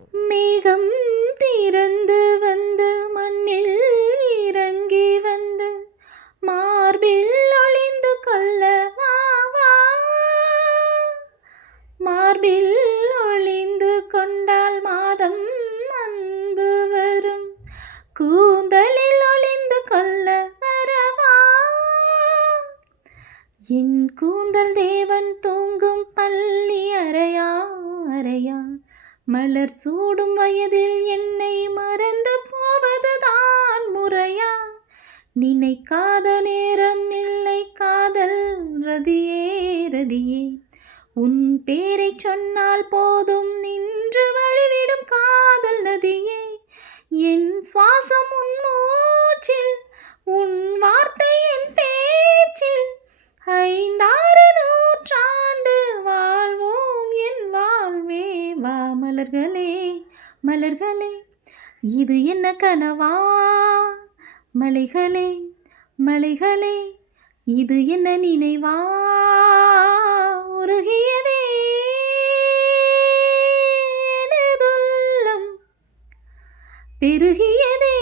மேகம் திறந்து வந்து மண்ணில் இறங்கி வந்து மார்பில் ஒளிந்து கொள்ள வா வா. மார்பில் ஒளிந்து கொண்டால் மாதம் அன்பு வரும். கூந்தலில் ஒளிந்து கொள்ள வரவா. என் கூந்தல் தேவன் தூங்கும் பள்ளி அறையா அறையா. மலர் சூடும் வயதில் என்னை மறந்து போவதுதான் முறையா. நினைக்காத நேரம் இல்லை காதல் ரதியே ரதியே. உன் பேரை சொன்னால் போதும் நின்று வழிவிடும் காதல் நதியே. என் சுவாசம் உன் மூச்சில், உன் வார்த்தை என் பேச்சில். 5-6 நூற்றாண்டு வாழ்வோம் என் வாழ்வே வா. மலர்களே மலர்களே இது என்ன கனவா. மலைகளே மலைகளே இது என்ன நினைவா. உருகியதே எனதுள்ளம், பெருகியதே